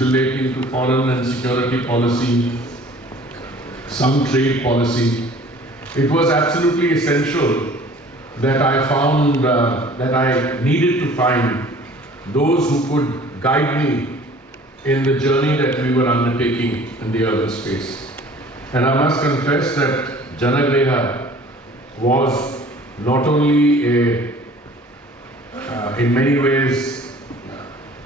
issues relating to foreign and security policy, some trade policy, it was absolutely essential that I found that I needed to find those who could guide me in the journey that we were undertaking in the urban space. And I must confess that Jannagrah was not only in many ways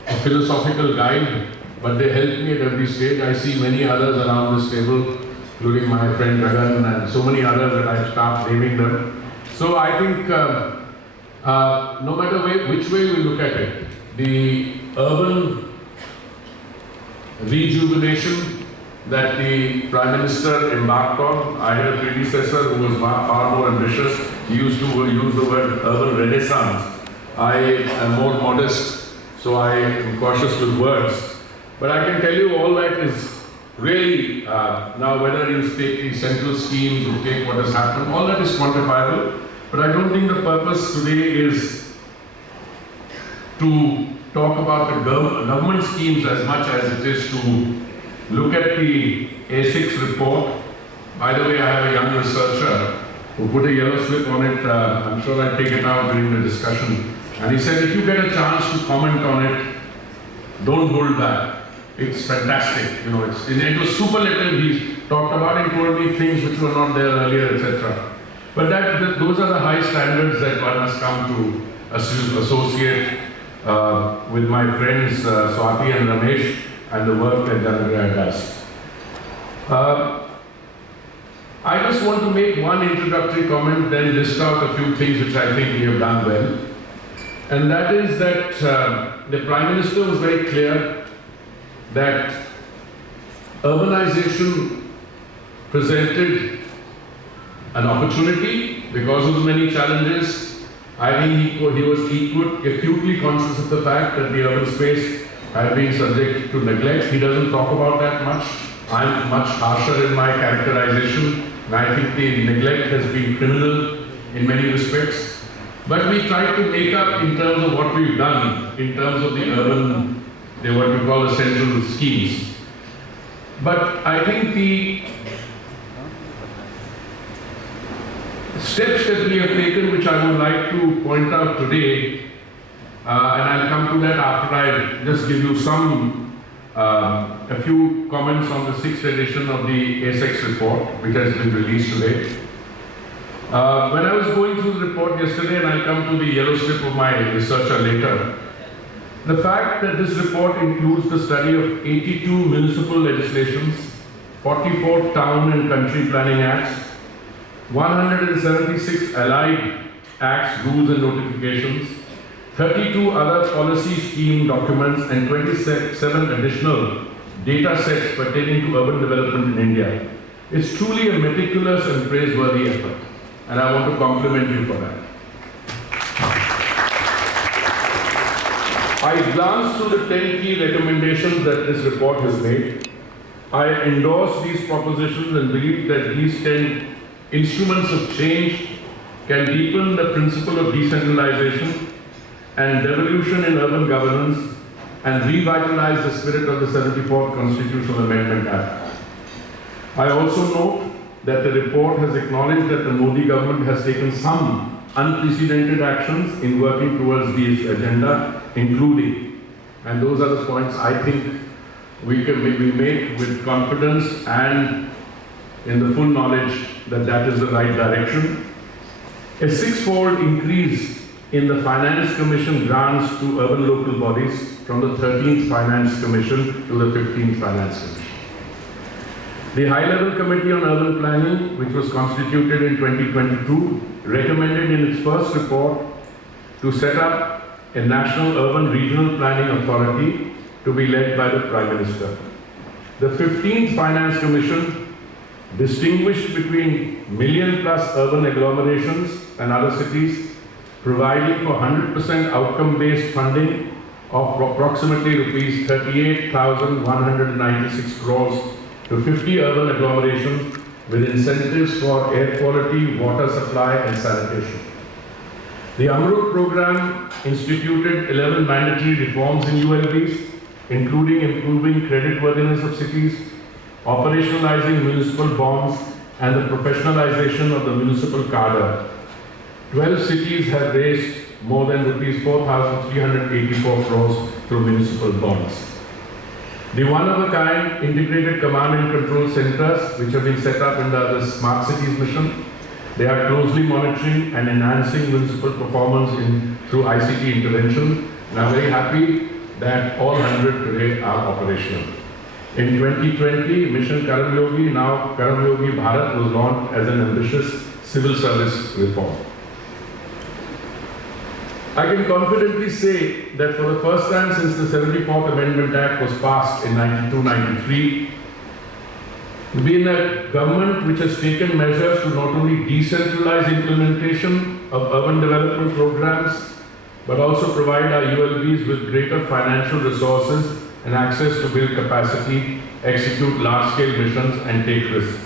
a philosophical guide, but they helped me at every stage. I see many others around this table, including my friend Ragan and so many others that I've stopped naming them. So I think no matter which way we look at it, the urban rejuvenation that the Prime Minister embarked on, I had a predecessor who was far more ambitious. He used to use the word urban renaissance. I am more modest, so I am cautious with words. But I can tell you all that is really, now whether you take the central schemes or take what has happened, all that is quantifiable. But I don't think the purpose today is to talk about the government schemes as much as it is to look at the A6 report. By the way, I have a young researcher who put a yellow slip on it. I'm sure I'll take it out during the discussion. And he said, if you get a chance to comment on it, don't hold back. It's fantastic. You know, it was superlative. He talked about and told me things which were not there earlier, etc. But those are the high standards that one has come to associate with my friends Swati and Ramesh and the work that Jannagrah does. I just want to make one introductory comment, then list out a few things which I think we have done well. And that is that the Prime Minister was very clear that urbanization presented an opportunity because of the many challenges. I think he was acutely conscious of the fact that the urban space had been subject to neglect. He doesn't talk about that much. I'm much harsher in my characterization, and I think the neglect has been criminal in many respects. But we try to make up in terms of what we've done, in terms of the urban, what we call the central schemes. But I think the steps that we have taken, which I would like to point out today, and I'll come to that after I just give you a few comments on the 6th edition of the A6 report, which has been released today. When I was going through the report yesterday, and I'll come to the yellow slip of my researcher later, the fact that this report includes the study of 82 municipal legislations, 44 town and country planning acts, 176 allied acts, rules and notifications, 32 other policy scheme documents, and 27 additional data sets pertaining to urban development in India. It's truly a meticulous and praiseworthy effort, and I want to compliment you for that. I glanced through the 10 key recommendations that this report has made. I endorse these propositions and believe that these 10 instruments of change can deepen the principle of decentralization and devolution in urban governance and revitalize the spirit of the 74th Constitutional Amendment Act. I also note that the report has acknowledged that the Modi government has taken some unprecedented actions in working towards this agenda, including, and those are the points I think we make with confidence and in the full knowledge that that is the right direction. A 6-fold increase in the Finance Commission grants to urban local bodies from the 13th Finance Commission to the 15th Finance Commission. The High-Level Committee on Urban Planning, which was constituted in 2022, recommended in its first report to set up a National Urban Regional Planning Authority to be led by the Prime Minister. The 15th Finance Commission distinguished between million-plus urban agglomerations and other cities, providing for 100% outcome-based funding of approximately rupees 38,196 crores to 50 urban agglomerations with incentives for air quality, water supply and sanitation. The Amrut program instituted 11 mandatory reforms in ULBs including improving creditworthiness of cities, operationalizing municipal bonds, and the professionalization of the municipal cadre. 12 cities have raised more than rupees 4,384 crores through municipal bonds. The one-of-a-kind integrated command and control centers, which have been set up under the Smart Cities mission, they are closely monitoring and enhancing municipal performance through ICT intervention. And I'm very happy that all 100 today are operational. In 2020, Mission Karam Yogi, now Karam Yogi Bharat, was launched as an ambitious civil service reform. I can confidently say that for the first time since the 74th Amendment Act was passed in 92-93, we've been a government which has taken measures to not only decentralize implementation of urban development programs, but also provide our ULBs with greater financial resources and access to build capacity, execute large-scale missions, and take risks.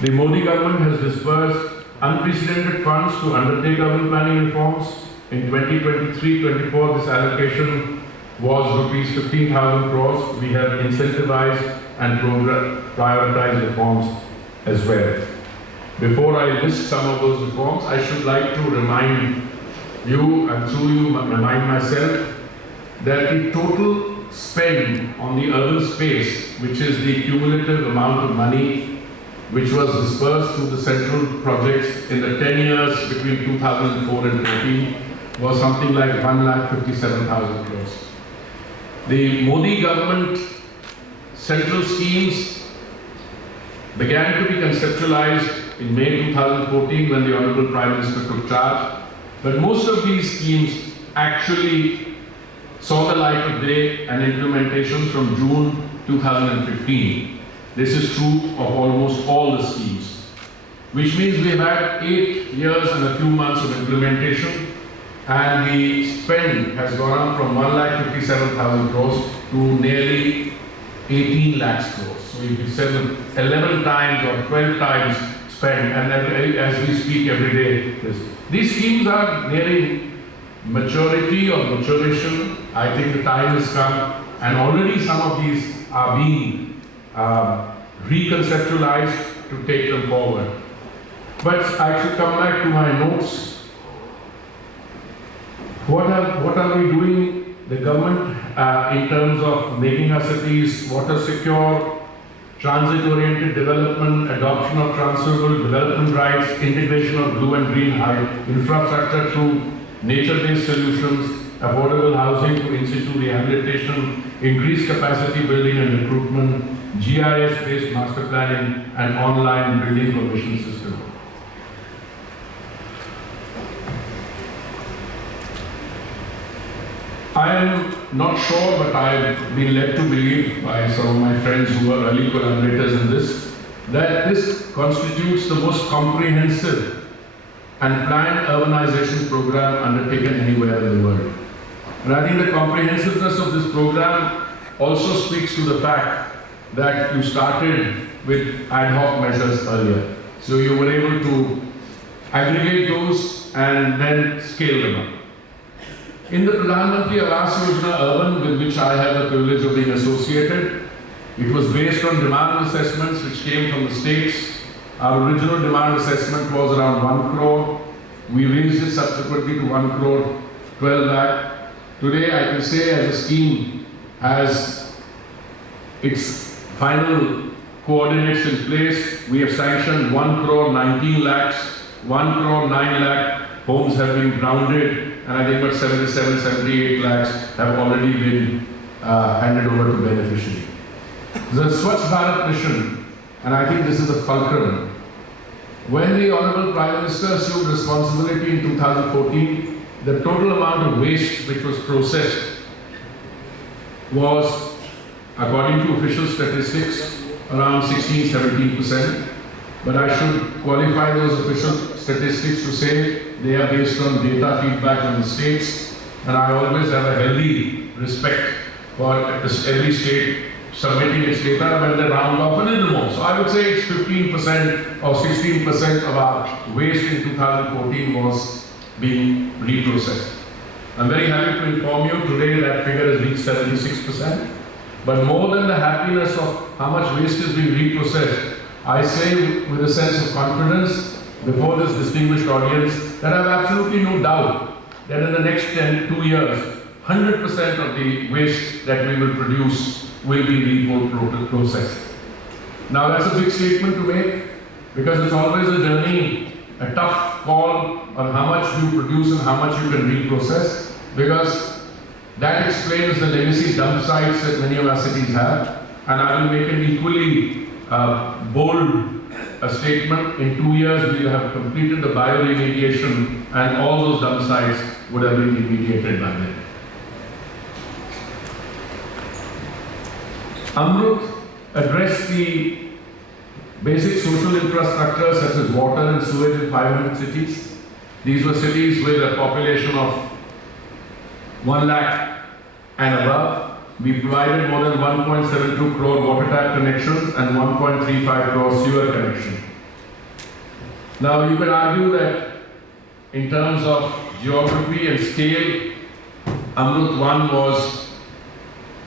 The Modi government has disbursed unprecedented funds to undertake urban planning reforms. In 2023-24, this allocation was rupees 15,000 crores. We have incentivized and prioritized reforms as well. Before I list some of those reforms, I should like to remind you, and through you remind myself, that the total spend on the urban space, which is the cumulative amount of money which was dispersed through the central projects in the 10 years between 2004 and 14, was something like 1,57,000 crores. The Modi government central schemes began to be conceptualized in May 2014 when the Honorable Prime Minister took charge. But most of these schemes actually saw the light of day and implementation from June 2015. This is true of almost all the schemes, which means we have had 8 years and a few months of implementation, and the spend has gone up from 1,57,000 crores to nearly 18 lakhs crores. So if you said 11 times or 12 times spend, and as we speak every day, these schemes are nearing maturity or maturation. I think the time has come, and already some of these are being reconceptualized to take them forward. But I should come back to my notes. What are we doing, the government, in terms of making our cities water secure, transit-oriented development, adoption of transferable development rights, integration of blue and green infrastructure through nature-based solutions, affordable housing to in-situ rehabilitation, increased capacity building and recruitment, GIS-based master planning, and online building permission system. I am not sure, but I've been led to believe by some of my friends who are early collaborators in this, that this constitutes the most comprehensive and planned urbanization program undertaken anywhere in the world. And I think the comprehensiveness of this program also speaks to the fact that you started with ad hoc measures earlier. So you were able to aggregate those and then scale them up. In the Pradhan Mantri Awas Yojana Urban, with which I have the privilege of being associated, it was based on demand assessments which came from the states. Our original demand assessment was around 1 crore. We raised it subsequently to 1 crore 12 lakh. Today I can say, as a scheme has its final coordinates in place, we have sanctioned 1 crore 19 lakhs, 1 crore 9 lakh homes have been grounded, and I think about 77, 78 lakhs have already been handed over to beneficiaries. The Swachh Bharat mission, and I think this is the fulcrum. When the Honorable Prime Minister assumed responsibility in 2014, the total amount of waste which was processed was, according to official statistics, around 16-17%. But I should qualify those official statistics to say they are based on data feedback from the states, and I always have a healthy respect for every state submitting its data when they round off a little more. So I would say it's 15% or 16% of our waste in 2014 was being reprocessed. I'm very happy to inform you today that figure has reached 76%. But more than the happiness of how much waste is being reprocessed, I say with a sense of confidence before this distinguished audience that I have absolutely no doubt that in the next 2 years, 100% of the waste that we will produce will be reprocessed. Now that's a big statement to make because it's always a journey, a tough call on how much you produce and how much you can reprocess, because that explains the legacy dump sites that many of our cities have. And I will make an equally bold statement. In 2 years we will have completed the bioremediation and all those dump sites would have been remediated by then. Amrut addressed the basic social infrastructure such as water and sewage in 500 cities. These were cities with a population of 1 lakh and above. We provided more than 1.72 crore water tap connections and 1.35 crore sewer connections. Now you can argue that in terms of geography and scale, Amrut 1 was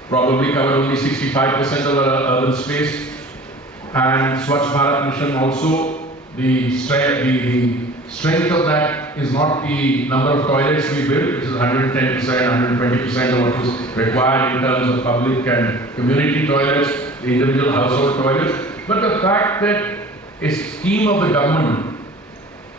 probably covered only 65% of our urban space, and Swachh Bharat Mission also, the strength of that is not the number of toilets we built, which is 110%, 120% of what was required in terms of public and community toilets, the individual household toilets, but the fact that a scheme of the government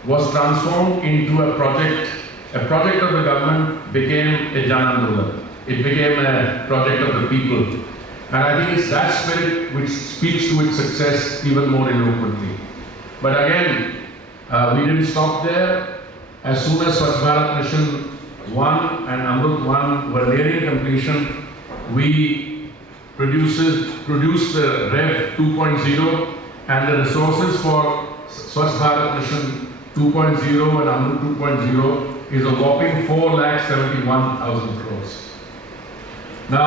was transformed into a project of the government became a Jannagrah. It became a project of the people. And I think it's that spirit which speaks to its success even more eloquently. But again, we didn't stop there. As soon as Swachh Bharat Mission 1 and Amrut 1 were nearing completion, we produced the Rev 2.0, and the resources for Swachh Bharat Mission 2.0 and Amrut 2.0 is a whopping 4,71,000 crores. Now,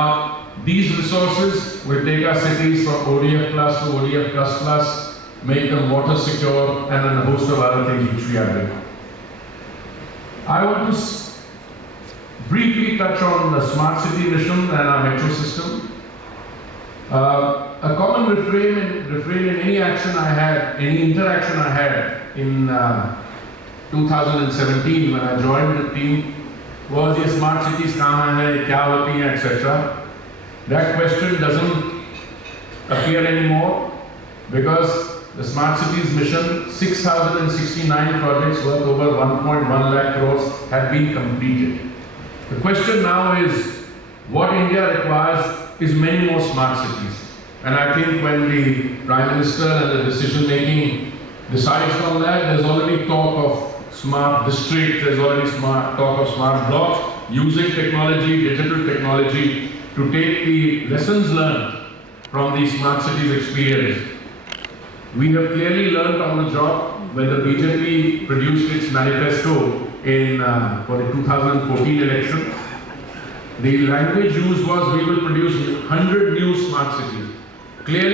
these resources will take our cities from ODF plus to ODF plus plus, make them water secure, and a host of other things which we are doing. I want to briefly touch on the smart city mission and our metro system. A common refrain in any action I had, any interaction I had in 2017 when I joined the team was the smart cities kahan hai, kya hoti hai, etc. That question doesn't appear anymore because the Smart Cities Mission, 6,069 projects worth over 1.1 lakh crores have been completed. The question now is, what India requires is many more smart cities. And I think when the Prime Minister and the decision making decides on that, there's already talk of smart district, there's already talk of smart blocks, using technology, digital technology, to take the lessons learned from the smart cities experience. We have clearly learned on the job when the BJP produced its manifesto for the 2014 election. The language used was, we will produce 100 new smart cities. Clearly